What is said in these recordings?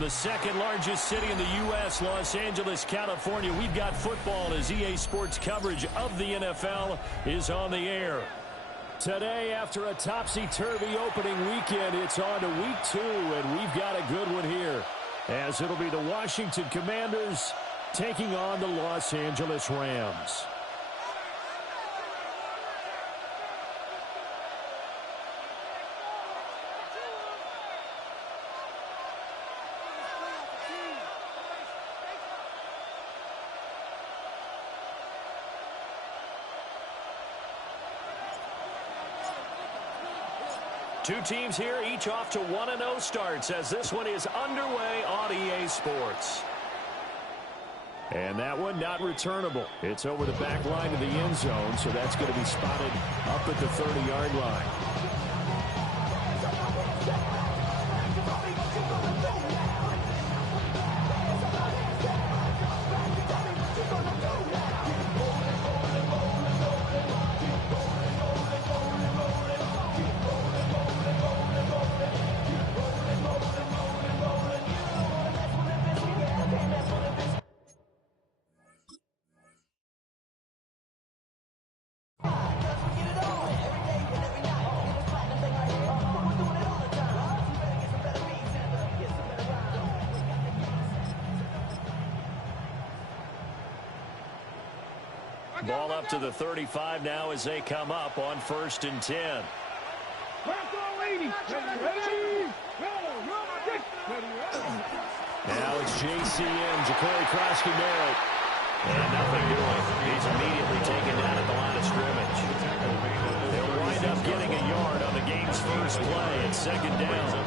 From the second largest city in the U.S., Los Angeles, California, we've got football as EA Sports coverage of the NFL is on the air. Today, after a topsy-turvy opening weekend, it's on to week 2, and we've got a good one here, as it'll be the Washington Commanders taking on the Los Angeles Rams. Two teams here, each off to 1-0 starts as this one is underway on EA Sports. And that one not returnable. It's over the back line of the end zone, so that's going to be spotted up at the 30-yard line. Ball up to the 35 now as they come up on 1st and 10. Now it's JCM, Ja'Cory Krosky-Merritt. And nothing doing. He's immediately taken down at the line of scrimmage. They'll wind up getting a yard on the game's first play at 2nd down.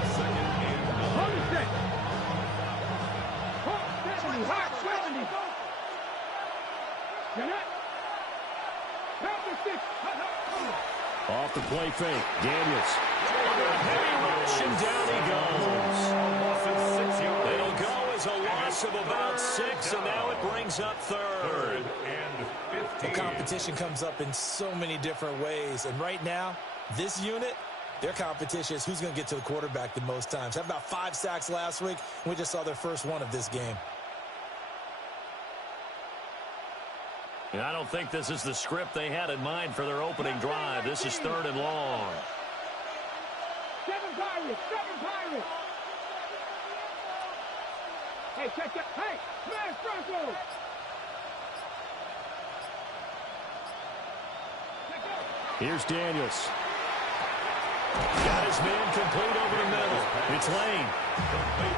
Off the play fake, Daniels. Under a heavy rush, and down he goes. It'll go as a loss of about 6, and now it brings up 3rd. The competition comes up in so many different ways, and right now, this unit, their competition is who's going to get to the quarterback the most times. Had about 5 sacks last week, and we just saw their first one of this game. And I don't think this is the script they had in mind for their opening drive. This is 3rd and long. 7 Pirates! Hey, check that. Hey, smash Broncos! Here's Daniels. Got his man complete over the middle. It's Lane.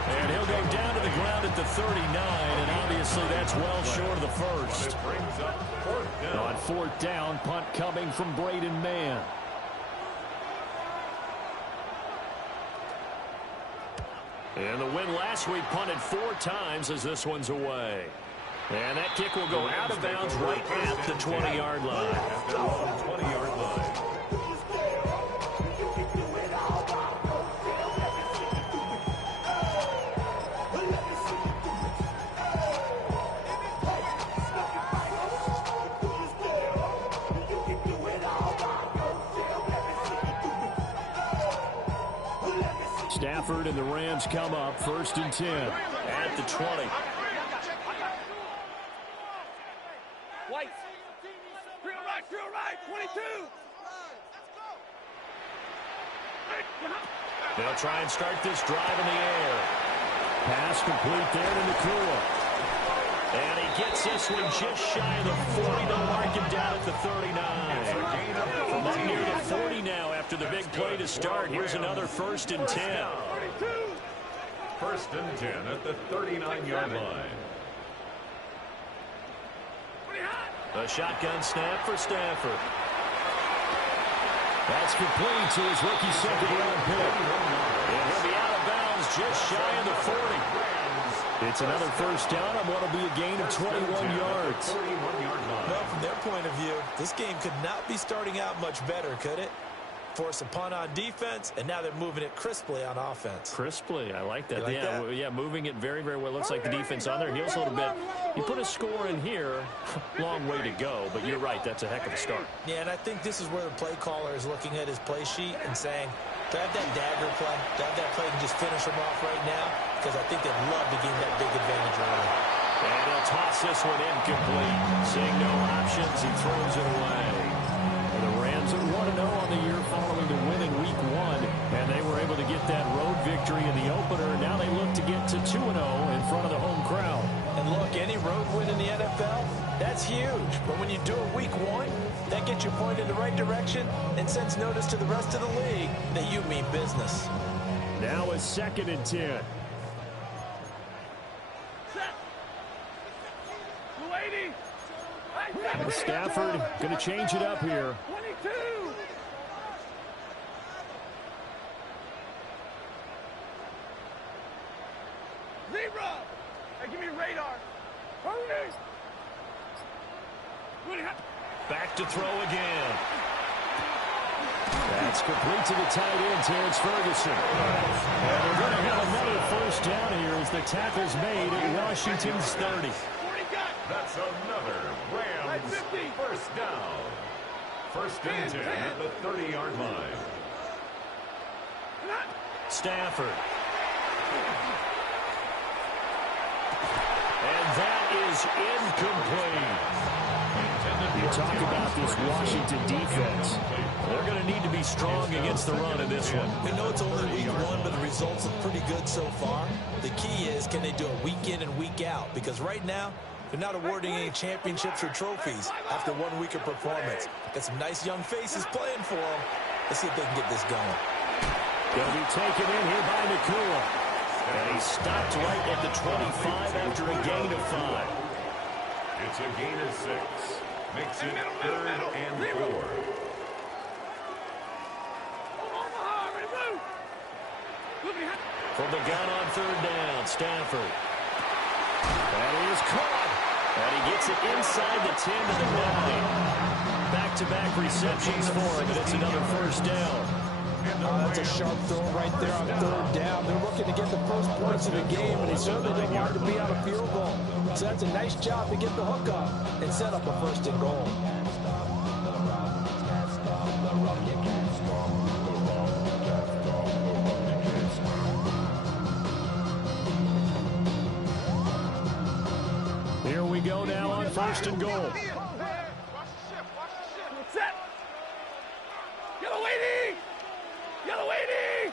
And he'll go down to the ground at the 39, and obviously that's well short of the first. On 4th down, punt coming from Braden Mann. And the win last week punted 4 times as this one's away. And that kick will go out of bounds right at the 20-yard line. Stafford and the Rams come up 1st and 10 at the 20. White. Drill right, 22. They'll try and start this drive in the air. Pass complete there to Nakua. And he gets this one just shy of the 40. They'll mark him down at the 39. From up near the 40 now after the big play to start. Here's another 1st and 10. 1st and 10 at the 39-yard line. A shotgun snap for Stafford. That's complete to his rookie 2nd-round pick. And he'll be out of bounds just shy of the 40. It's another 1st down on what will be a gain of 21 yards. Well, from their point of view, this game could not be starting out much better, could it? Force a punt on defense, and now they're moving it crisply on offense. Crisply, I like that. Like that? Yeah, moving it very, very well. Looks like the defense on their heels a little bit. You put a score in here, long way to go, but you're right, that's a heck of a start. Yeah, and I think this is where the play caller is looking at his play sheet and saying, to have that dagger play, to have that play and just finish him off right now, because I think they'd love to gain that big advantage early. And he'll toss this one incomplete. Seeing no options, he throws it away. And the Rams are 1-0 on the year following the win in Week 1. And they were able to get that road victory in the opener. Now they look to get to 2-0 in front of the home crowd. And look, any road win in the NFL, that's huge. But when you do it Week 1, that gets you pointed in the right direction and sends notice to the rest of the league that you mean business. Now a 2nd and 10. Stafford going to change it up here. 22. Zebra. Hey, give me radar. Hurry. Back to throw again. That's complete to the tight end, Terrence Ferguson. And they're going to have another first down here as the tackle's made at Washington's 30. That's another Rams first down. 1st and 10 at the 30-yard line. Stafford. And that is incomplete. You talk about this Washington defense. They're going to need to be strong against the run in this one. We know it's only Week 1, but the results are pretty good so far. The key is, can they do it week in and week out? Because right now, they're not awarding any championships or trophies after 1 week of performance. Got some nice young faces playing for them. Let's see if they can get this going. Going to be taken in here by Nakua. And he stopped right at the 25 after a gain of 5. It's a gain of 6. Makes it 3rd and 4. From the gun on 3rd down, Stafford. That is caught. And he gets it inside the 10 to the 9. Back-to-back receptions for him, and it's another first down. That's a sharp throw right there on 3rd down. They're looking to get the first points of the game, and they certainly don't want to be on a field goal. So that's a nice job to get the hook up and set up a 1st and goal. Here we go now on 1st and goal. Set. Yellow lady. Yellow lady.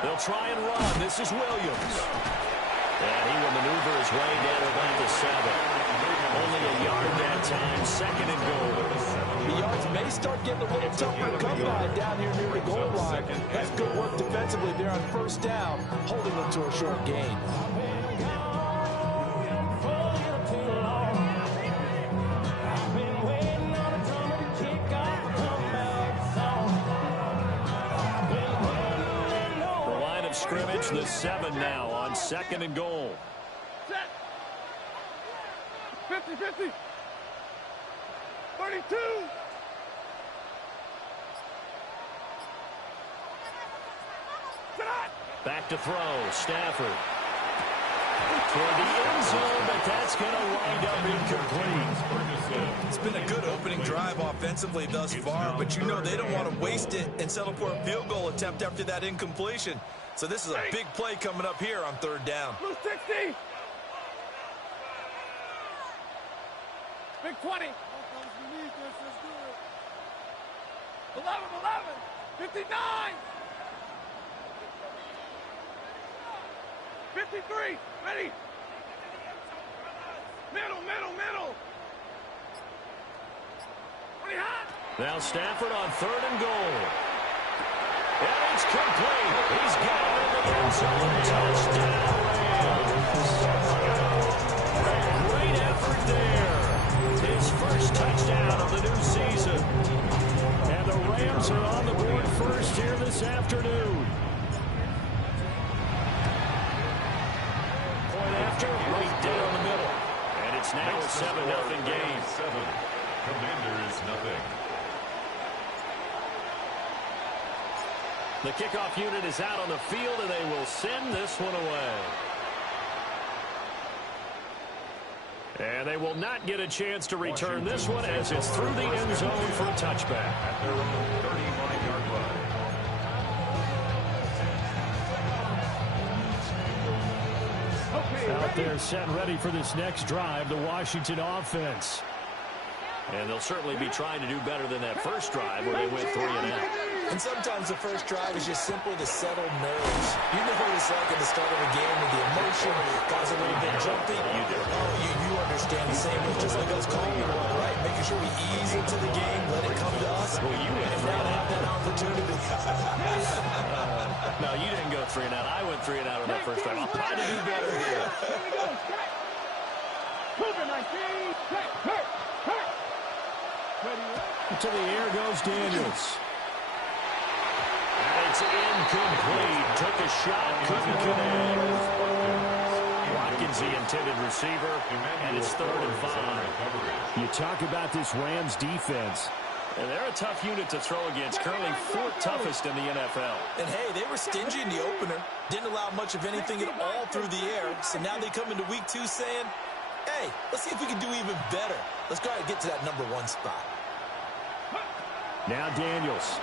They'll try and run. This is Williams. And he will maneuver his way down about the 7. Only a yard that time. 2nd and goal. The yards may start getting a little tougher to come by down here near the goal line. That's good work defensively there on 1st down, holding them to a short gain. Scrimmage, the 7 now on 2nd and goal. Set. 50-50. 32. Back to throw, Stafford. Toward the end zone, but that's going to wind up incomplete. It's been a good opening drive offensively thus far, but you know they don't want to waste it and settle for a field goal attempt after that incompletion. So this is a big play coming up here on 3rd down. Blue 60. Big 20. 11. 59. 53. Ready. Middle. Pretty hot. Now Stafford on 3rd and goal. And it's complete. He's got it in the end zone. Touchdown, Rams. A great effort there. His first touchdown of the new season. And the Rams are on the board first here this afternoon. Point after, right down the middle. And it's now a 7-0 game. 7. Commanders nothing. The kickoff unit is out on the field, and they will send this one away. And they will not get a chance to return this one as it's through the end zone for a touchback. At their own 39-yard line. But they're set ready for this next drive, the Washington offense. And they'll certainly be trying to do better than that first drive where they went 3 and out. And sometimes the first drive is just simply to settle nerves. You know what it's like at the start of a game with the emotion, guys a little bit jumpy. You do. Oh, you understand the same way, just like us calling one, right? Making sure we ease into the game, let it come to us. Well, you and now to have that opportunity. No, you didn't go 3 and out. I went 3 and out on that first drive. I'll try to do better here. To the air goes Daniels. And it's incomplete. Took a shot, couldn't connect. Watkins, the intended receiver, and it's 3rd and 5. You talk about this Rams defense. And they're a tough unit to throw against. Currently 4th toughest in the NFL. And, hey, they were stingy in the opener. Didn't allow much of anything at all through the air. So now they come into week 2 saying, hey, let's see if we can do even better. Let's go ahead and get to that number 1 spot. Now Daniels.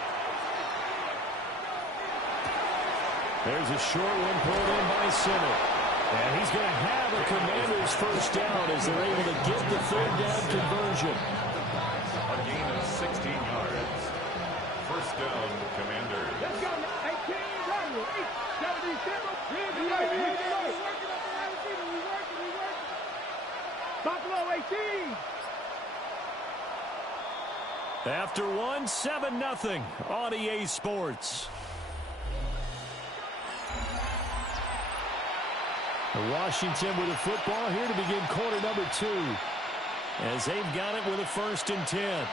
There's a short one pulled in by Simmons. And he's going to have a Commanders first down as they're able to get the 3rd down conversion. A gain of 16 yards. First down, Commanders. Let's go. 18, 77. Buffalo 18. After 1, 7-0 on EA Sports. Washington with a football here to begin quarter number 2. As they've got it with a 1st and 10.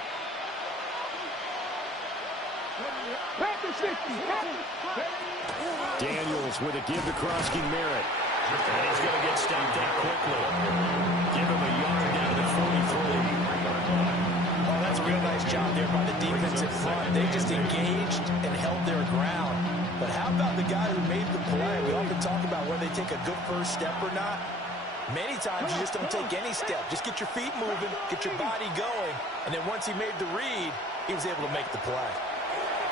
Daniels with a give to Krosky Merritt. And he's going to get stopped out quickly. Give him a yard down to 43. That's a real nice job there by the defensive front. They just engaged and held their ground. But how about the guy who made the play? We often talk about whether they take a good first step or not. Many times you just don't take any step. Just get your feet moving, get your body going, and then once he made the read, he was able to make the play.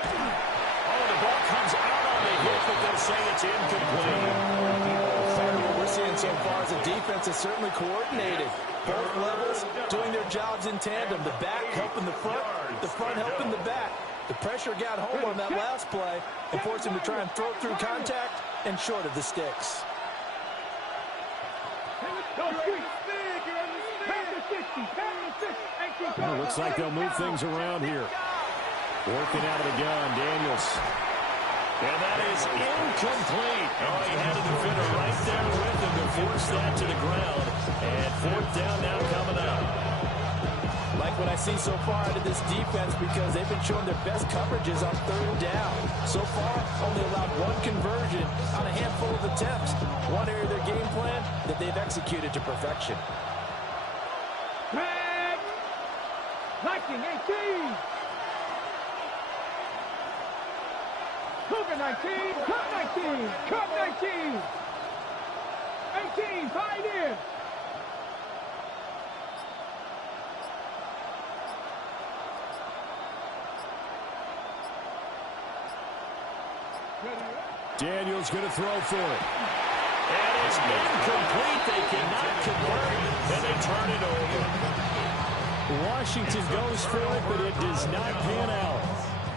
Oh, the ball comes out on the hit, but they'll say it's incomplete. What we're seeing so far is the defense is certainly coordinated. Both levels doing their jobs in tandem. The back helping the front helping the back. The pressure got home on that last play and forced him to try and throw through contact and short of the sticks. Well, looks like they'll move things around here. Working out of the gun, Daniels. And that is incomplete. Oh, he had a defender right there with him to force that to the ground. And 4th down now coming up. Like what I see so far out of this defense because they've been showing their best coverages on 3rd down. So far, only allowed 1 conversion on a handful of attempts. One area of their game plan that they've executed to perfection. Lightning 18. Cougar 19. Cut 19. Cut 19. 18. Fight in. Daniels going to throw for it. And it's incomplete. They cannot convert, and they turn it over. Washington goes for it, but it does not pan out.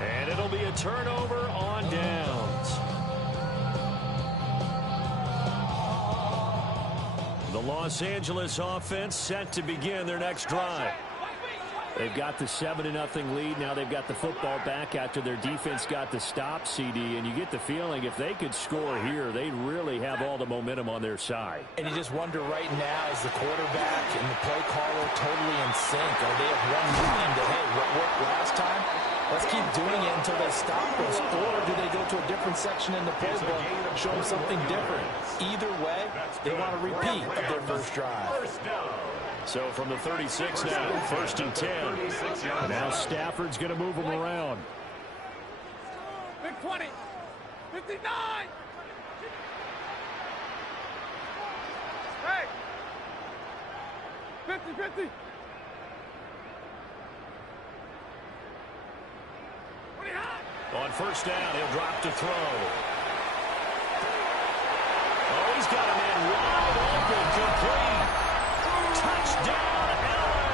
And it'll be a turnover on downs. The Los Angeles offense set to begin their next drive. They've got the 7-0 lead. Now they've got the football back after their defense got the stop, CD. And you get the feeling if they could score here, they'd really have all the momentum on their side. And you just wonder right now, is the quarterback and the play caller totally in sync? Are they of one mind that, hey, what worked last time? Let's keep doing it until they stop us. Or do they go to a different section in the playbook and show them something different? Either way, they want a repeat of their first drive. So from the 36 now, 1st and 10. Now Stafford's going to move them around. Big 20. 59. Hey. 50-50. 20 high. On 1st down, he'll drop to throw. Oh, He's got a man wide open, complete. Touchdown, LA!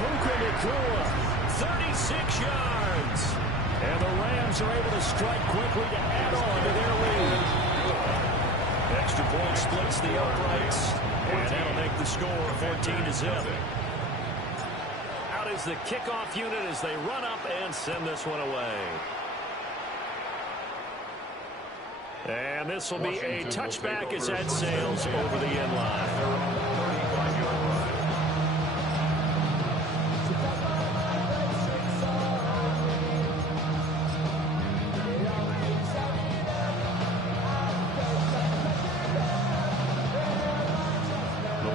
Puka Nacua, 36 yards. And the Rams are able to strike quickly to add on to their lead. Extra point splits the uprights, and that'll make the score 14-0. Out is the kickoff unit as they run up and send this one away. And this will be a touchback as that sails over the end line.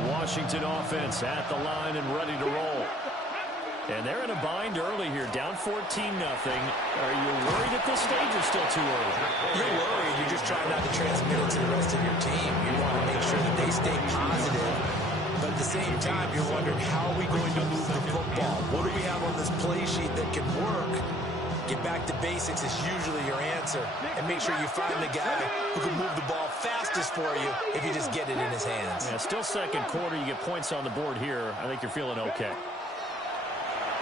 Washington offense at the line and ready to roll. And they're in a bind early here, down 14-0. Are you worried at this stage or still too early? You're worried. You're just trying not to transmit it to the rest of your team. You want to make sure that they stay positive. But at the same time, you're wondering, how are we going to move the football? What do we have on this play sheet that can work? Get back to basics is usually your answer. And make sure you find the guy who can move the ball fastest for you if you just get it in his hands. Yeah, still second quarter. You get points on the board here. I think you're feeling okay.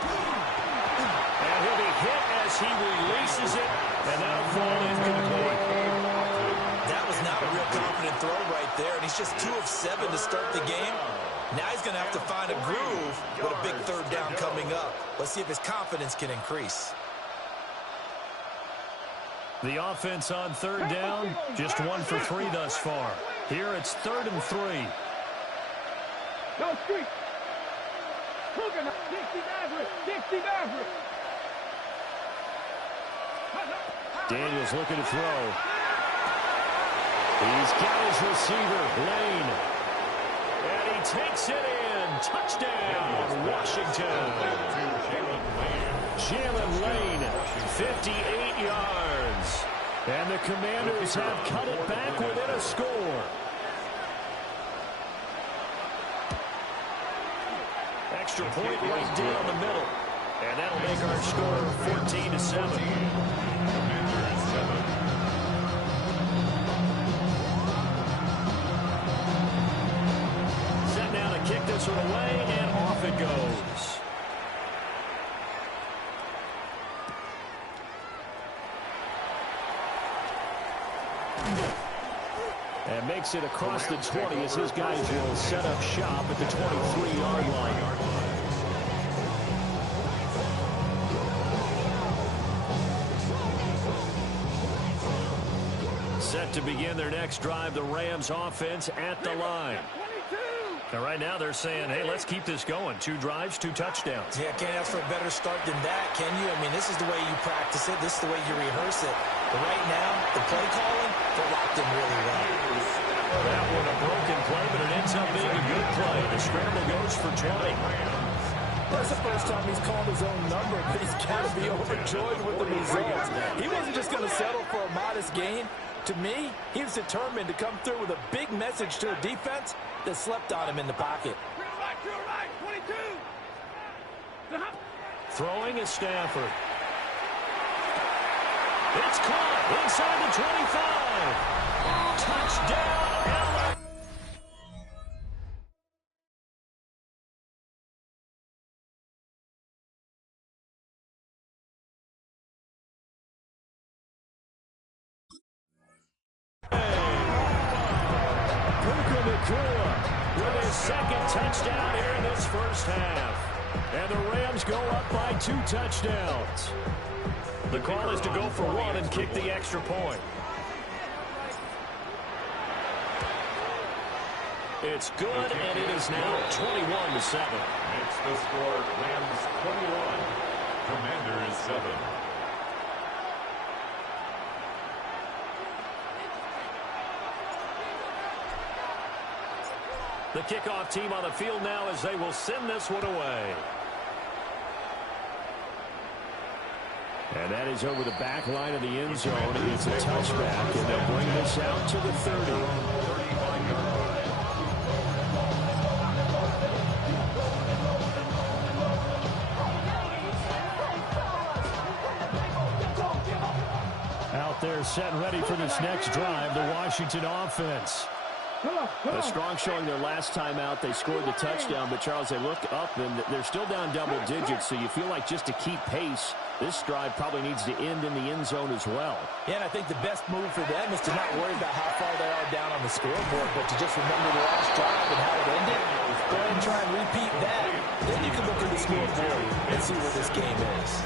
And he'll be hit as he releases it. And that'll fall incomplete. That was not a real confident throw right there. And he's just 2 of 7 to start the game. Now he's going to have to find a groove with a big third down coming up. Let's see if his confidence can increase. The offense on third down, just 1 for 3 thus far. Here it's 3rd and 3. No street. Dixie Maverick. Daniels looking to throw. He's got his receiver, Lane. And he takes it in. Touchdown, Washington. Jalen Lane, 58 yards. And the Commanders have cut it back within a score. Extra point right down the middle. And that'll make our score 14-7. Set down to kick this one away, and off it goes. And makes it across the 20 as his guys will set up shop at the 23-yard line. Set to begin their next drive, the Rams offense at the line. And right now they're saying, hey, let's keep this going. 2 drives, 2 touchdowns. Yeah, can't ask for a better start than that, can you? I mean, this is the way you practice it. This is the way you rehearse it. But right now, the play calling, they're locked in really well. That one a broken play, but it ends up being a good play. The scramble goes for 20. That's the first time he's called his own number, but he's got to be overjoyed with the results. He wasn't just going to settle for a modest gain. To me, he was determined to come through with a big message to a defense that slept on him in the pocket. Throwing is Stafford. It's caught inside the 25. Touchdown, LA. Puka Nacua with his second touchdown here in this first half. And the Rams go up by 2 touchdowns. The call is to go for 1 and kick the extra point. It's good, and it is now 21-7. It's the score, Rams 21, Commanders 7. The kickoff team on the field now as they will send this one away. And that is over the back line of the end zone. It's a touchback, and they'll bring this out to the 30. Out there set and ready for this next drive, the Washington offense. A strong showing their last time out. They scored the touchdown, but, Charles, they look up, and they're still down double digits, so you feel like just to keep pace, this drive probably needs to end in the end zone as well. Yeah, and I think the best move for them is to not worry about how far they are down on the scoreboard, but to just remember the last drive and how it ended. Go ahead and try and repeat that. Then you can look at the scoreboard and see where this game is.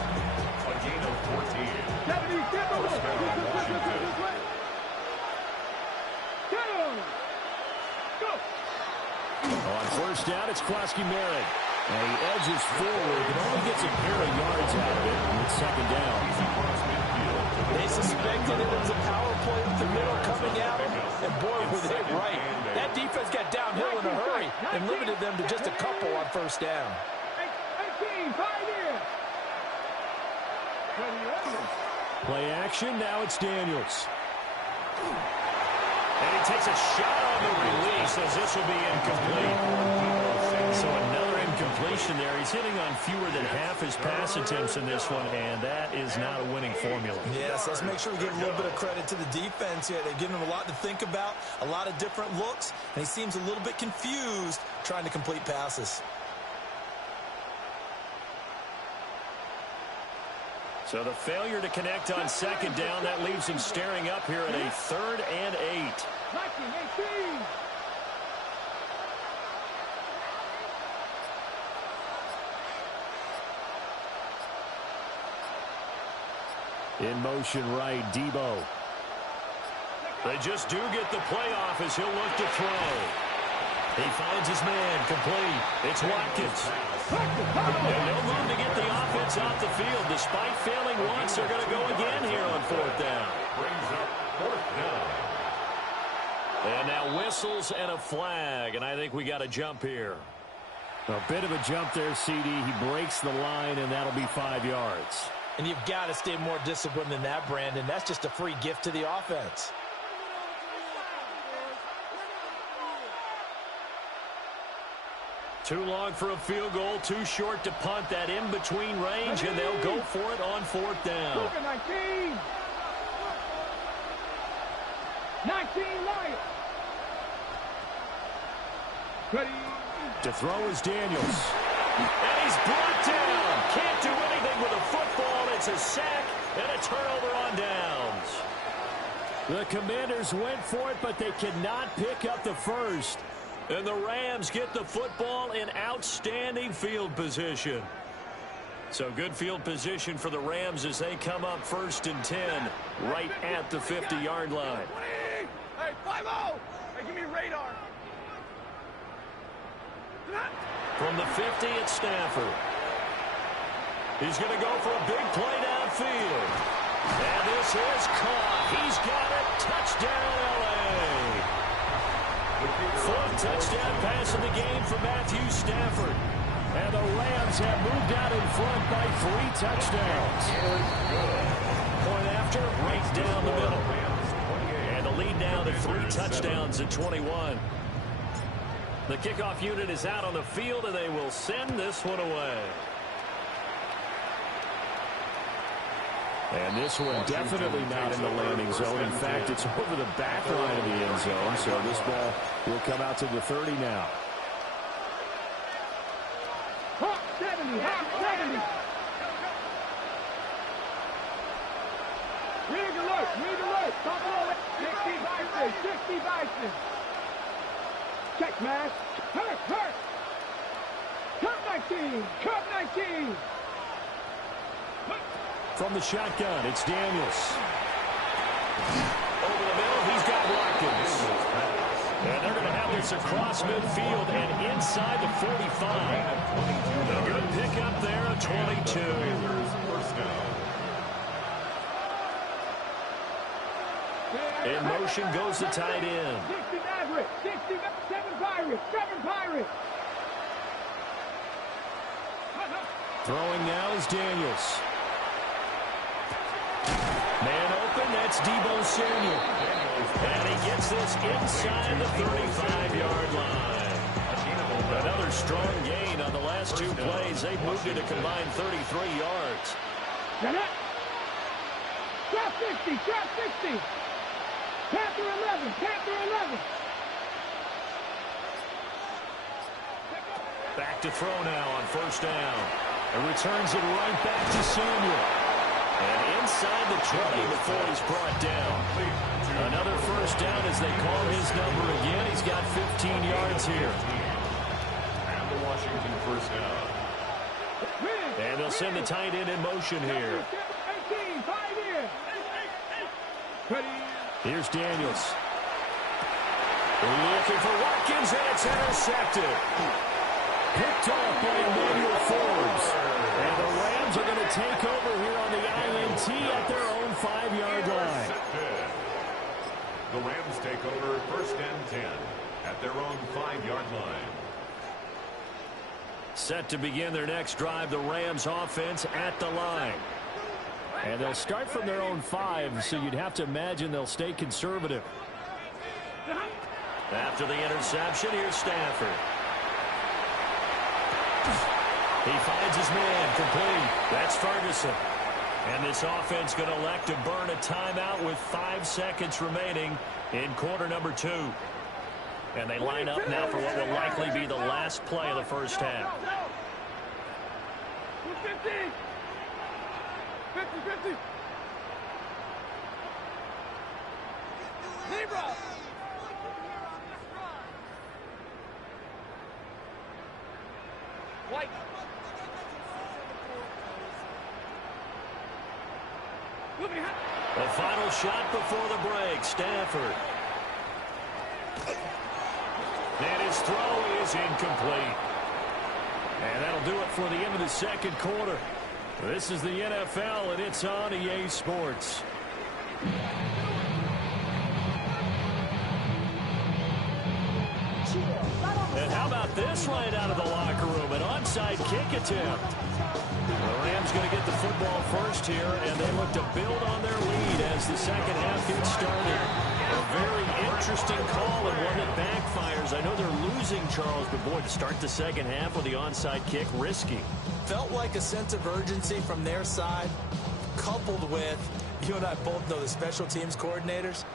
A gain of 14. First down, Washington. On first down, it's Klasky Merritt. And he edges forward and only gets a pair of yards out of it with second down. They suspected it was a power play with the middle coming out, and boy, was it right. That defense got downhill in a hurry and limited them to just a couple on first down. 18, 5 in. Play action, now it's Daniels. And he takes a shot on the release as this will be incomplete. So another incompletion there. He's hitting on fewer than half his pass attempts in this one, and that is not a winning formula. Yes, let's make sure we give a little bit of credit to the defense here. They've given him a lot to think about, a lot of different looks, and he seems a little bit confused trying to complete passes. So the failure to connect on second down, that leaves him staring up here at a 3rd and 8. 18. In motion right, Debo. They just do get the play off as he'll look to throw. He finds his man, complete. It's Watkins. And no room to get the offense off the field. Despite failing once, they're going to go again here on 4th down. Brings up 4th down. And now whistles and a flag, and I think we got a jump here. A bit of a jump there, CD. He breaks the line, and that'll be 5 yards. And you've got to stay more disciplined than that, Brandon. That's just a free gift to the offense. Too long for a field goal, too short to punt. That in-between range, and they'll go for it on 4th down. 19. 19 Lions. Ready. To throw is Daniels. And he's brought down. Can't do anything with a football. It's a sack and a turnover on downs. The Commanders went for it, but they cannot pick up the first. And the Rams get the football in outstanding field position. So good field position for the Rams as they come up 1st and 10 right at the 50-yard line. Hey, 5-0. Hey, give me radar. From the 50, it's Stafford. He's going to go for a big play downfield. And this is caught. He's got it. Touchdown, L.A. 4th touchdown pass of the game for Matthew Stafford. And the Rams have moved out in front by 3 touchdowns. Point after, right down the middle. And the lead now to 3 touchdowns at 21. The kickoff unit is out on the field, and they will send this one away. And this one definitely not in the landing zone. In fact, it's over the back line of the end zone, so this ball will come out to the 30 now. Hawk 70, Hawk 70. Rig alert. Top of 60 Bison. Check, man. Hurt. Cut 19. From the shotgun, it's Daniels. Over the middle, he's got Watkins. And they're going to have this across midfield and inside the 45. A good pickup there at 22. In motion goes the tight end. 60 Maverick. 7 Pirates. Throwing now is Daniels. Man open, that's Debo Samuel. And he gets this inside the 35-yard line. Another strong gain on the last 2 plays. They've moved it a combined 33 yards. Trap 60, trap 60. Panther 11, Panther 11. Back to throw now on first down. And returns it right back to Samuel. And inside the 20 before he's brought down. Another first down as they call his number again. He's got 15 yards here. And the Washington first down. And they'll send the tight end in motion here. 18, 5 here. Here's Daniels. Looking for Watkins, and it's intercepted. Picked off by Emmanuel Forbes. And the Rams are going to take over here on the INT at their own 5-yard line. The Rams take over first and 10 at their own 5-yard line. Set to begin their next drive, the Rams offense at the line. And they'll start from their own 5, so you'd have to imagine they'll stay conservative. After the interception, here's Stafford. He finds his man complete. That's Ferguson. And this offense going to elect to burn a timeout with 5 seconds remaining in quarter number 2. And they line up now for what will likely be the last play of the first half. 50. 50. Libra. White. The final shot before the break. Stafford. And his throw is incomplete. And that'll do it for the end of the second quarter. This is the NFL, and it's on EA Sports. And how about this right out of the locker room? An onside kick attempt. The Rams going to get the football first here, and they look to build on their lead as the second half gets started. A very interesting call and one that backfires. I know they're losing, Charles, but boy, to start the second half with the onside kick, risky. Felt like a sense of urgency from their side, coupled with, you and I both know the special teams coordinators.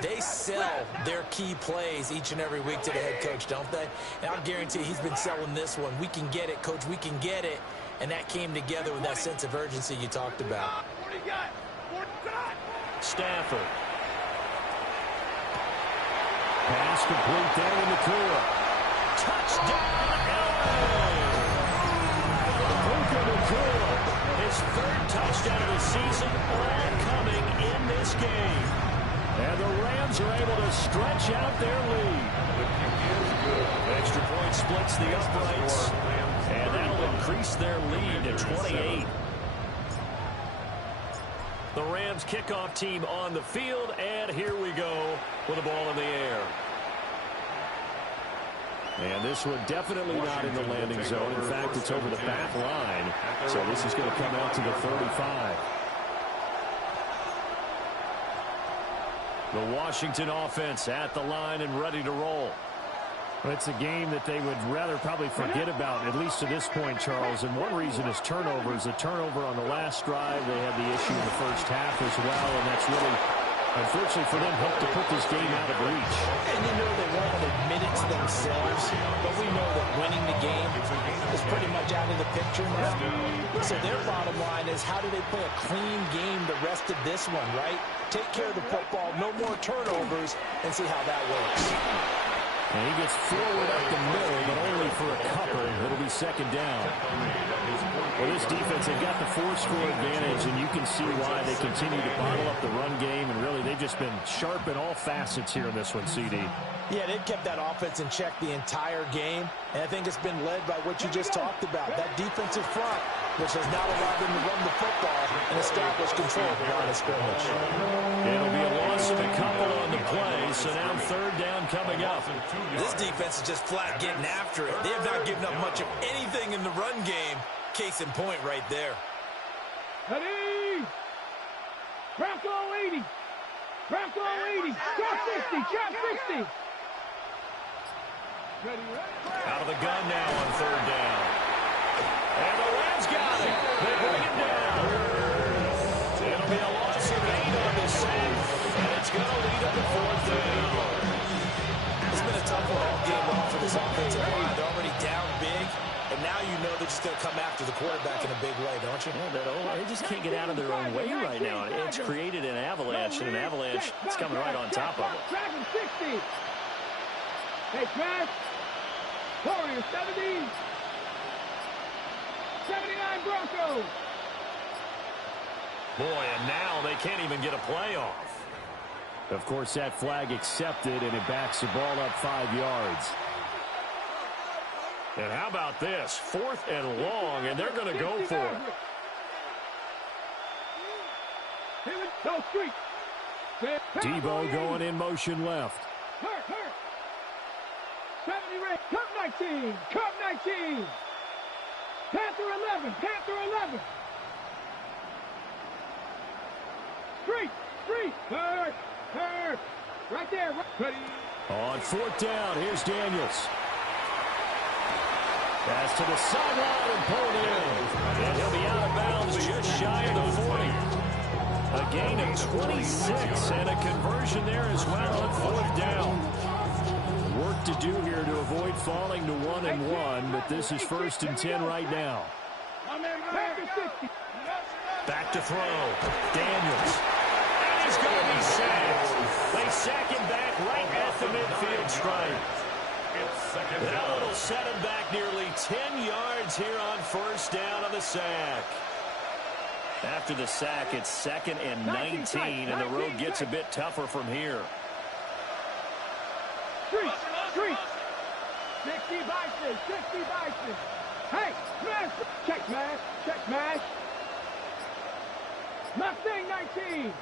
They sell their key plays each and every week to the head coach, don't they? And I'll guarantee he's been selling this one. We can get it, coach. We can get it. And that came together with that sense of urgency you talked about. Stafford. Pass complete down in the Nakua. Touchdown, LA! Puka Nakua. His 3rd touchdown of the season, all coming in this game. And the Rams are able to stretch out their lead. Extra point splits the uprights. And that'll increase their lead to 28. The Rams kickoff team on the field, and here we go with the ball in the air. And this one definitely not in the landing zone. In fact, it's over the back line. So this is going to come out to the 35. The Washington offense at the line and ready to roll. It's a game that they would rather probably forget about, at least to this point, Charles. And one reason is turnovers. A turnover on the last drive. They had the issue in the first half as well, and that's really, unfortunately for them, helped to put this game out of reach. And you know they won't admit it to themselves, but we know that winning the game is pretty much out of the picture now. So their bottom line is, how do they play a clean game the rest of this one, right? Take care of the football, no more turnovers, and see how that works. And he gets forward up the middle, but only for a couple. It'll be second down. Well, this defense, they've got the 4-score advantage, and you can see why they continue to bottle up the run game. And really, they've just been sharp in all facets here in this one, CD. Yeah, they've kept that offense in check the entire game. And I think it's been led by what you just talked about, that defensive front, which has not allowed them to run the football and establish control of the line of scrimmage. It'll be a loss of a couple on the play, so now third down coming up. This defense is just flat getting after it. They have not given up much of anything in the run game. Case in point right there. Ready? Bronco 80. Bronco 80. Trap 60. Trap 60. Out of the gun now on third down. And the Rams got it. They bring it down. It'll be a loss of 8 on the sack, and it's going to lead up to 4th down. It's been a tough one all game long for this offensive line. They're already down big, and now you know they're just going to come after the quarterback in a big way, don't you? Yeah, they just can't get out of their own way right now. It's created an avalanche, and an avalanche is coming right on top of it. 60. Hey, Smash. Warriors 70. 79 Broncos. Boy, and now they can't even get a playoff. Of course, that flag accepted, and it backs the ball up 5 yards. And how about this? 4th and long, and they're going to go for it. Debo going in motion left. Hurt. 70 red. Cup 19. Cup 19. Panther 11. Panther 11. Street. Hurt. Right there. Ready. On 4th down, here's Daniels. Pass to the sideline and pulled in. And he'll be out of bounds just shy of the 40. A gain of 26 and a conversion there as well on 4th down. Work to do here to avoid falling to 1-1, but this is 1st and 10 right now. Back to throw. Daniels. And he's going to be sacked. They sack him back right at the midfield stripe. That'll set him back nearly 10 yards here on 1st down on the sack. After the sack, it's 2nd and 19, and the road gets a bit tougher from here. Street. 60 Bison. Hey, smash. Check smash. Mustang 19.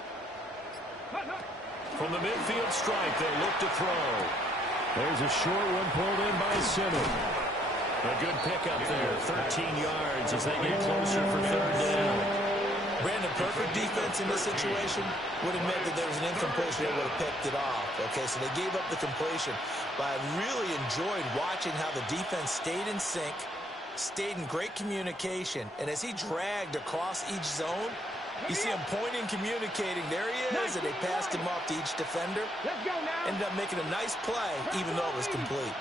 From the midfield stripe, they look to throw. There's a short one pulled in by Simmons. A good pickup there, 13 yards as they get closer for 3rd down. Brandon, perfect defense in this situation would have meant that there was an incompletion that would have picked it off. Okay, so they gave up the completion, but I really enjoyed watching how the defense stayed in sync, stayed in great communication, and as he dragged across each zone, you see him pointing, communicating. There he is, and they passed him off to each defender. Let's go now. Ended up making a nice play, even though it was complete.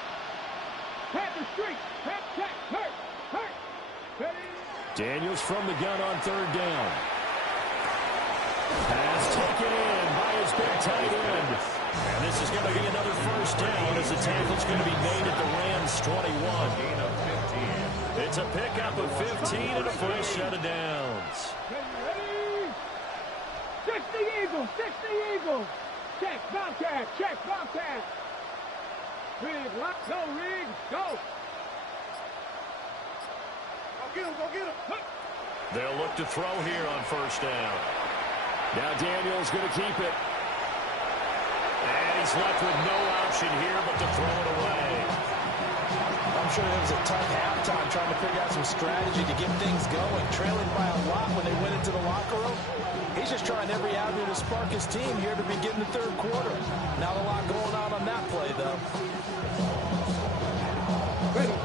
Panther Street. Check. Hurt. Ready. Daniels from the gun on 3rd down. Pass taken in by his big tight end. And this is going to be another 1st down as the tackle's going to be made at the Rams 21. It's a pickup of 15 and a first set of downs. Ready. 60 Eagles. Check Bobcat. Rig, go. Go get him. They'll look to throw here on 1st down. Now Daniels going to keep it. And he's left with no option here but to throw it away. I'm sure it was a tough halftime trying to figure out some strategy to get things going, trailing by a lot when they went into the locker room. He's just trying every avenue to spark his team here to begin the 3rd quarter. Not a lot going on that play, though.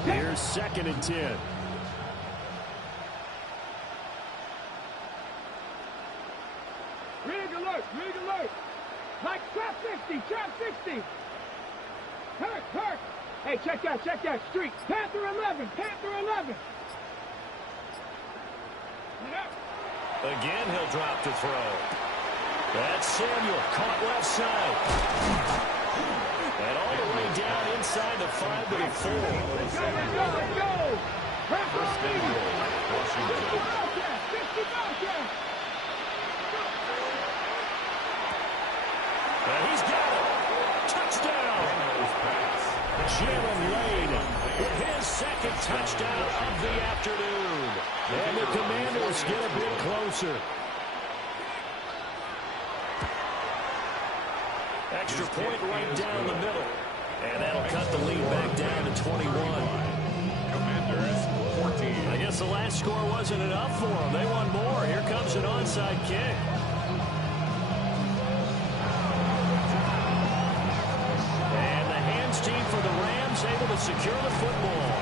Here's 2nd and 10. Rig alert. Like trap 60. Hurt. Hey, check that. Street. Panther 11. Again, he'll drop to throw. That's Samuel, caught left side. And all the way down inside the 5 to the 4. Let's go. 1st and goal, Washington. 50 Bobcat. And he's got it. Touchdown. Jalen Lane with his 2nd touchdown of the afternoon. And the Commanders get a bit closer. Extra point right down the middle. And that'll cut the lead back down to 21. Commanders 14. I guess the last score wasn't enough for them. They want more. Here comes an onside kick. And the hands team for the Rams able to secure the football.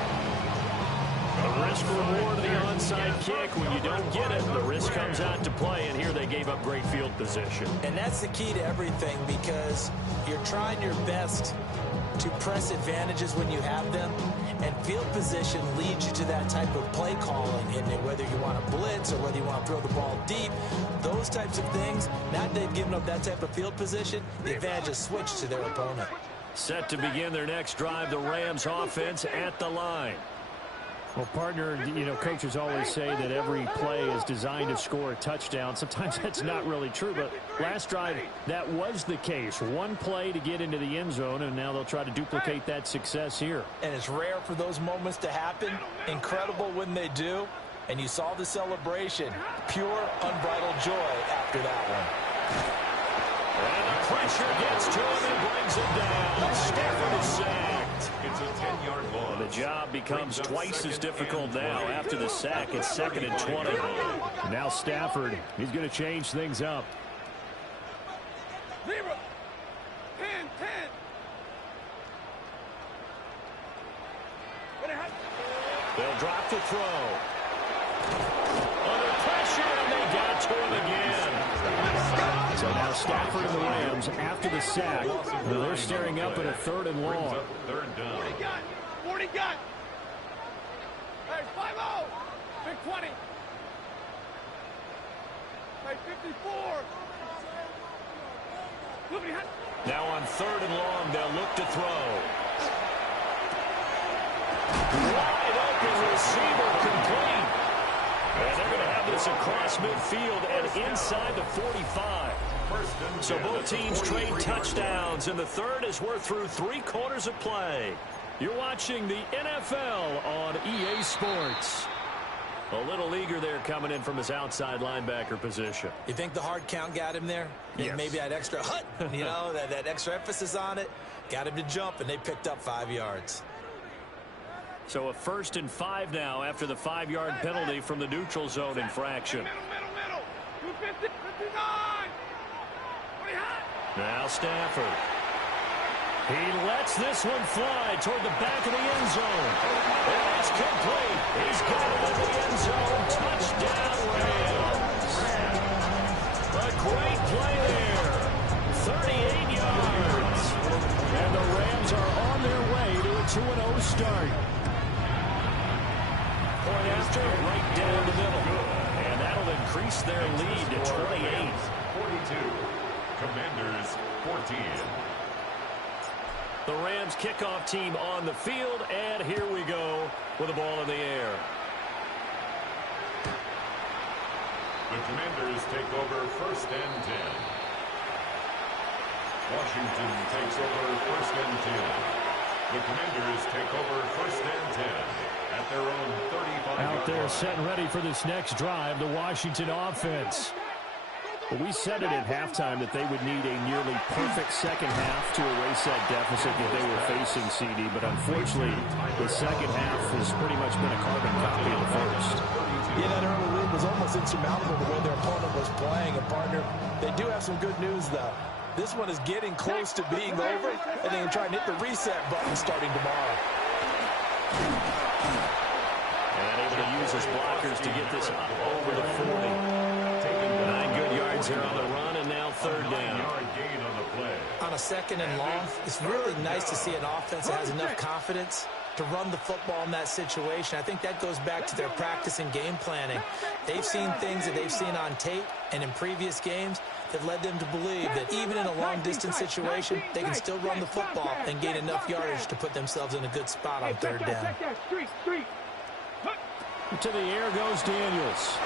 The risk reward of the onside kick. When you don't get it, the risk comes out to play, and here they gave up great field position. And that's the key to everything, because you're trying your best to press advantages when you have them, and field position leads you to that type of play calling, and whether you want to blitz or whether you want to throw the ball deep, those types of things. Now that they've given up that type of field position, the advantage is switched to their opponent. Set to begin their next drive, the Rams offense at the line. Well, partner, coaches always say that every play is designed to score a touchdown. Sometimes that's not really true, but last drive, that was the case. One play to get into the end zone, and now they'll try to duplicate that success here. And it's rare for those moments to happen. Incredible when they do. And you saw the celebration. Pure, unbridled joy after that one. And the pressure gets to him and brings him down. Stafford is sacked. It's a 10-yard loss. The job becomes twice as difficult now. After the sack, it's 2nd and 20. Now Stafford, he's going to change things up. 0, 10, 10. They'll drop the throw. Under pressure, and they got to him again. So now Stafford and the Rams, after the sack, they're staring up at a 3rd and long. Third down. 40 gun. Hey, 5-0. Big 20. Hey, 54. Now on 3rd and long, they'll look to throw. Wide open receiver, complete. And they're going to have this across midfield and inside the 45. So both teams trade touchdowns, and the third as we're through 3 quarters of play. You're watching the NFL on EA Sports. A little eager there coming in from his outside linebacker position. You think the hard count got him there? Yes. Maybe that extra hut, that extra emphasis on it, got him to jump, and they picked up 5 yards. So a 1st and 5 now after the 5-yard penalty from the neutral zone infraction. Middle. 250, 59. Now Stafford. He lets this one fly toward the back of the end zone. And it's complete. He's got it in the end zone. Touchdown, Rams. A great play there. 38 yards. And the Rams are on their way to a 2-0 start. Point after, right down the middle. And that'll increase their lead to 28. 42. Commanders 14. The Rams kickoff team on the field, and here we go with the ball in the air. The Commanders take over 1st and 10. Washington takes over 1st and 10. The Commanders take over 1st and 10 at their own 35-yard line. Out there set and ready for this next drive, the Washington offense. Well, we said it at halftime that they would need a nearly perfect second half to erase that deficit that they were facing, CD. But unfortunately, the second half has pretty much been a carbon copy of the first. Yeah, that early lead was almost insurmountable the way their opponent was playing. And, partner, they do have some good news, though. This one is getting close to being over, and they can try and hit the reset button starting tomorrow. And able to use his blockers to get this over the 40. 9 good yards here on the run, and now 3rd down. On a 2nd and long, it's really nice to see an offense that has enough confidence to run the football in that situation. I think that goes back to their practice and game planning. They've seen things that they've seen on tape and in previous games that led them to believe that even in a long-distance situation, they can still run the football and gain enough yardage to put themselves in a good spot on 3rd down. To the air goes Daniels.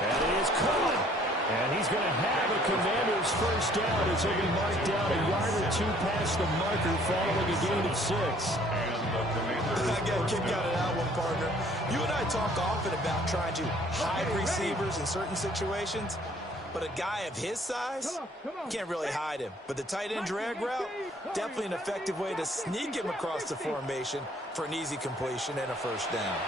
And it is caught. And he's going to have a Commander's 1st down as he'll be marked down a yard or 2 past the marker following a gain of 6. I got kicked out of that one, partner. You and I talk often about trying to hide receivers in certain situations, but a guy of his size, can't really hide him. But the tight end drag route, definitely an effective way to sneak him across the formation for an easy completion and a 1st down.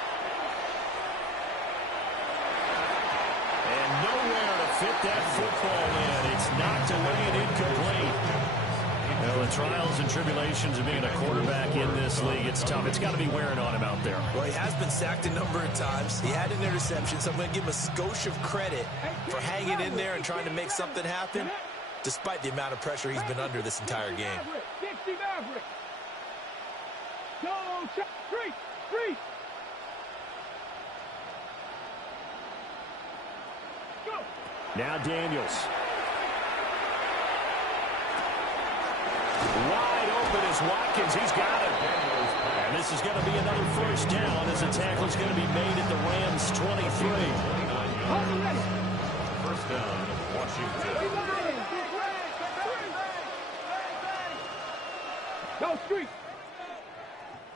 Nowhere to fit that football in. It's knocked away and incomplete. You know, the trials and tribulations of being a quarterback in this this league, it's tough. It's got to be wearing on him out there. Well, he has been sacked a number of times. He had an interception, so I'm going to give him a skosh of credit for hanging in there and trying to make something happen, despite the amount of pressure he's been under this entire game. Now Daniels. Wide open is Watkins. He's got it. And this is going to be another first down as the tackle is going to be made at the Rams' 23. First down, Washington. Go street.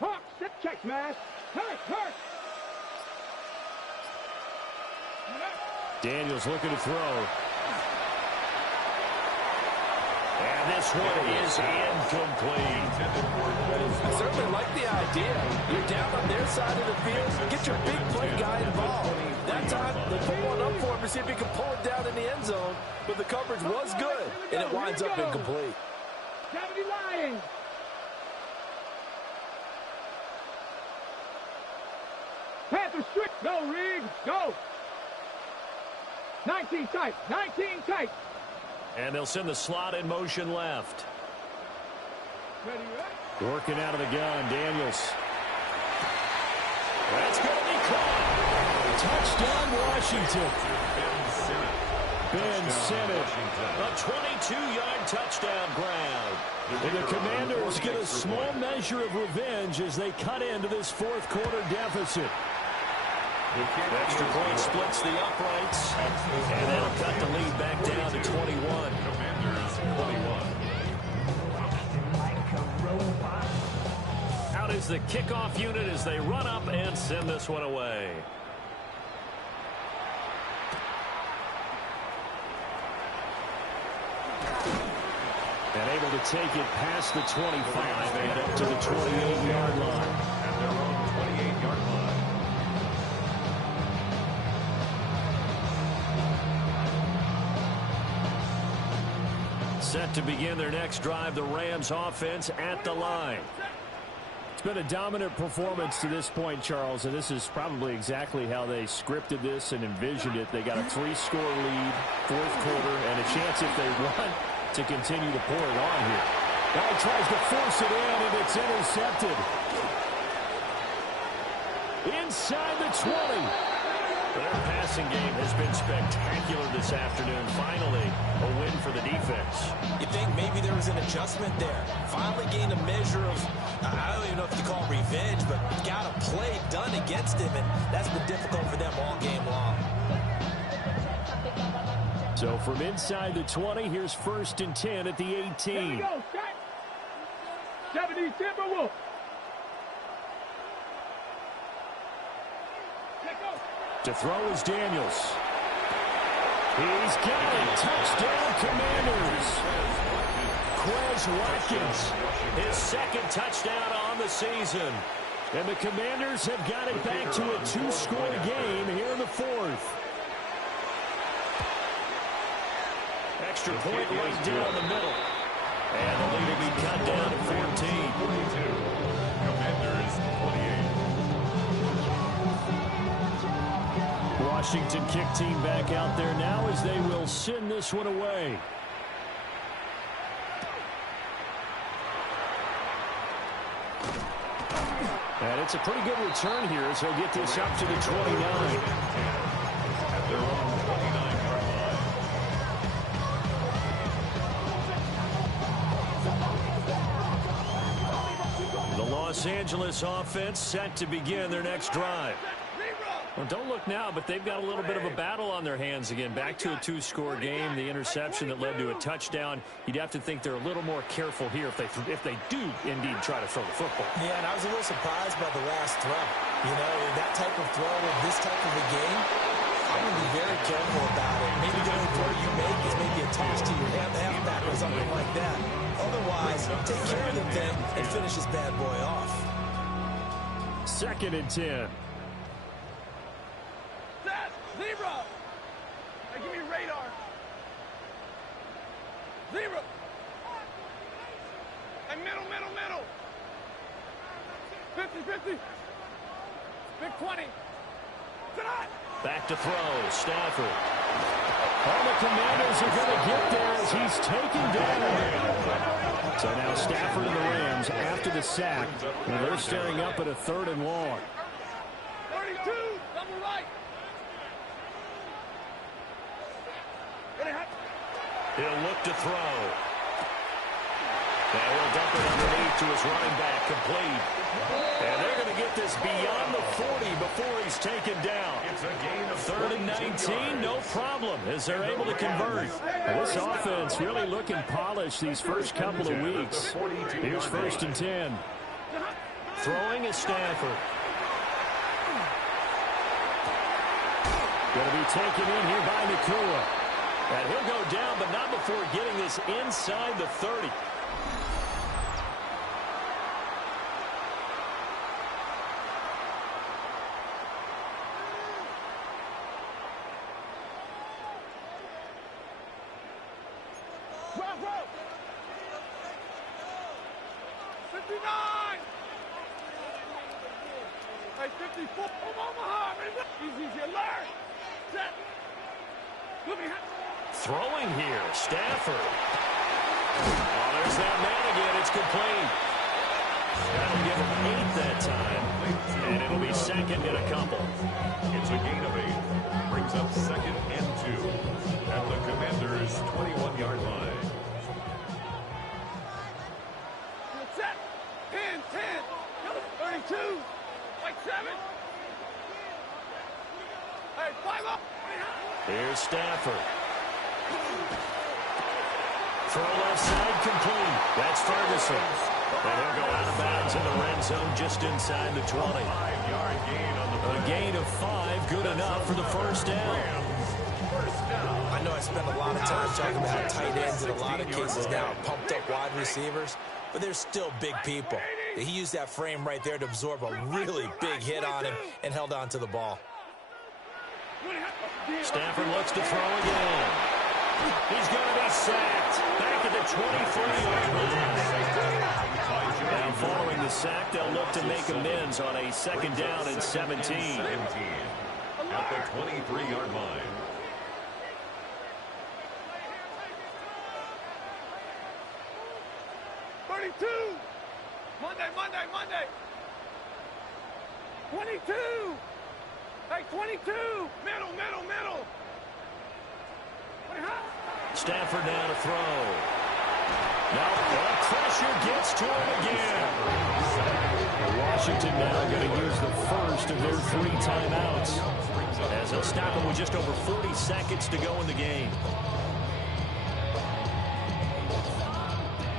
Hawk, check, smash. Hurt. Daniels looking to throw. And this one is incomplete. I certainly like the idea. You're down on their side of the field. Get your big play guy involved. That time, they put one up for him to see if he can pull it down in the end zone. But the coverage was good, and it winds up incomplete. 70 Lions. Panthers strict. Go, Riggs. Go. 19 tight. 19 tight. And they'll send the slot in motion left. Ready, right? Working out of the gun, Daniels. That's going to be caught. Touchdown, Washington. Ben Simmons, a 22-yard touchdown grab. And the Commanders get a small measure of revenge as they cut into this fourth quarter deficit. Extra point splits the uprights, and that'll cut the lead back down to 21. Commanders 21. Out is the kickoff unit as they run up and send this one away. And able to take it past the 25 and up to the 28-yard line. At their own 28-yard line. Set to begin their next drive, the Rams offense at the line. It's been a dominant performance to this point, Charles, and this is probably exactly how they scripted this and envisioned it. They got a 3-score lead, fourth quarter, and a chance if they want to continue to pour it on here. Now he tries to force it in, and it's intercepted. Inside the 20. Their passing game has been spectacular this afternoon. Finally, a win for the defense. You think maybe there was an adjustment there? Finally gained a measure of, I don't even know if you call it revenge, but got a play done against him, and that's been difficult for them all game long. So from inside the 20, here's 1st and 10 at the 18. Here we go, 70 Timberwolves. To throw is Daniels. He's got it. Touchdown, Commanders. Quez Watkins, his 2nd touchdown on the season. And the Commanders have got it back to a 2-score game here in the 4th. Extra point right down the middle. And the lead will be cut down to 14. 42. Commanders 28. Washington kick team back out there now as they will send this one away. And it's a pretty good return here as he'll get this up to the 29. At their own 29-yard line. The Los Angeles offense set to begin their next drive. Well, don't look now, but they've got a little bit of a battle on their hands again. Back to a 2-score game. The interception that led to a touchdown. You'd have to think they're a little more careful here if they do indeed try to throw the football. Yeah, and I was a little surprised by the last throw. You know, that type of throw with this type of a game, I'm going to be very careful about it. Maybe the only throw you make is maybe a toss to your halfback or something like that. Otherwise, take care of the thing and finish this bad boy off. 2nd and 10. Zero. Hey, give me your radar. Zero. Hey, middle. 50-50. Big 20. Back to throw. Stafford. Oh, the Commanders are going to get there as he's taken down. So now Stafford and the Rams, after the sack, and they're staring up at a 3rd and long. 32, double right. He'll look to throw. And he'll dump it underneath to his running back, complete. And they're going to get this beyond the 40 before he's taken down. It's a gain of 3rd and 19, no problem, as they're able to convert. Well, this offense really looking polished these first couple of weeks. Here's 1st and 10. Throwing is Stafford. Going to be taken in here by Nakua. And he'll go down, but not before getting this inside the 30. Throwing here, Stafford. Oh, there's that man again. It's complete. That'll give him 8 that time. And it'll be 2nd and a couple. It's a gain of 8. Brings up 2nd and 2 at the Commanders' 21-yard line. Set. 10, 32. Like 7. Hey, 5 up. Here's Stafford. Throw left side, complete. That's Ferguson. And he'll go out of bounds in the red zone just inside the 20. 5-yard gain on the play. A gain of 5, good enough for the 1st down. I know I spend a lot of time talking about tight ends in a lot of cases now, pumped up wide receivers, but they're still big people. He used that frame right there to absorb a really big hit on him and held on to the ball. Stafford looks to throw again. He's going to be sacked. Back at the 23-yard line. Now following the sack, they'll look to make amends on a 2nd down and 17. At the 23-yard line. Monday. 22. Hey, 22. Middle. Stafford now to throw. Now the pressure gets to him again. Washington now going to use the first of their 3 timeouts, as they'll stop him with just over 40 seconds to go in the game.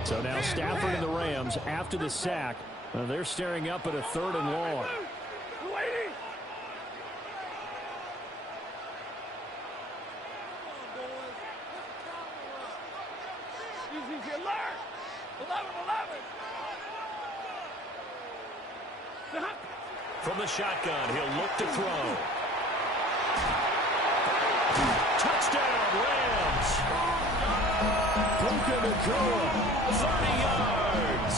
So now Stafford and the Rams, after the sack, they're staring up at a 3rd and long. From the shotgun, he'll look to throw. Touchdown, Rams! Puka Nakua, 30 yards!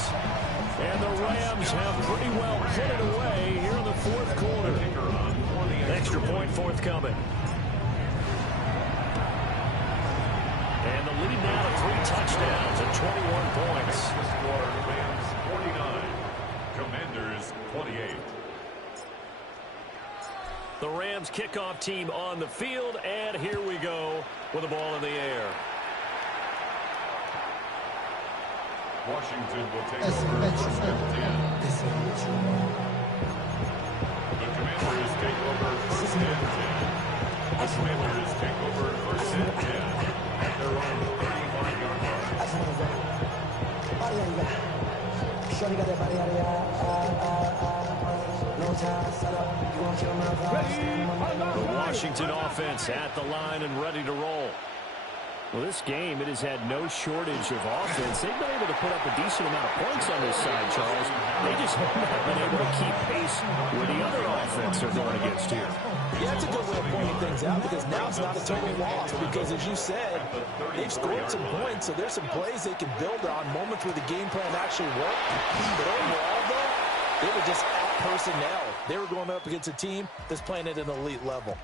And the Rams have pretty well put it away here in the 4th quarter. Extra point forthcoming. And the lead now to 3 touchdowns and 21 points. The score, Rams 49, Commanders 28. The Rams kickoff team on the field, and here we go with the ball in the air. Washington will take over 1st and 10. The Commanders take over 1st and 10. The Commanders take over 1st and 10 at their own 31-yard The Washington offense at the line and ready to roll. Well, this game, it has had no shortage of offense. They've been able to put up a decent amount of points on this side, Charles. They just have not been able to keep pace with the other offense they're going against here. Yeah, that's a good way of pointing things out, because now it's not a total loss, because as you said, they've scored some points, so there's some plays they can build on, moments where the game plan actually worked. But overall, though, they were just personnel. They were going up against a team that's playing at an elite level.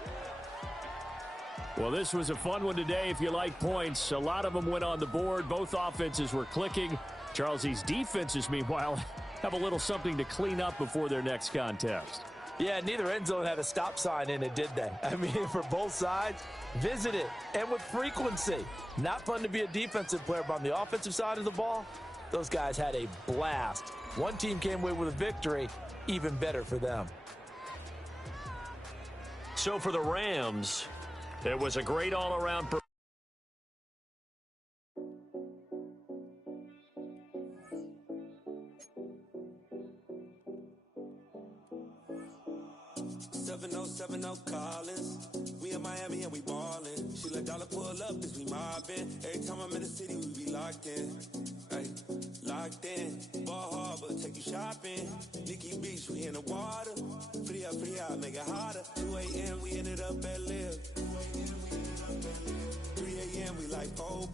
Well, this was a fun one today if you like points. A lot of them went on the board. Both offenses were clicking. Charles's defenses, meanwhile, have a little something to clean up before their next contest. Yeah, neither end zone had a stop sign in it, did they? I mean, for both sides, visit it, and with frequency. Not fun to be a defensive player, but on the offensive side of the ball, those guys had a blast. One team came away with a victory, even better for them. So for the Rams, it was a great all-around performance. 7070 Collins. We in Miami and we ballin'. She let dollar pull up, cause we mobbin'. Every time I'm in the city, we be locked in. Ay, locked in. Ball Harbor, take you shopping. Nikki Beach, we in the water. Free up, make it hotter. 2 a.m., we ended up at Live. 3 a.m., we like, oh.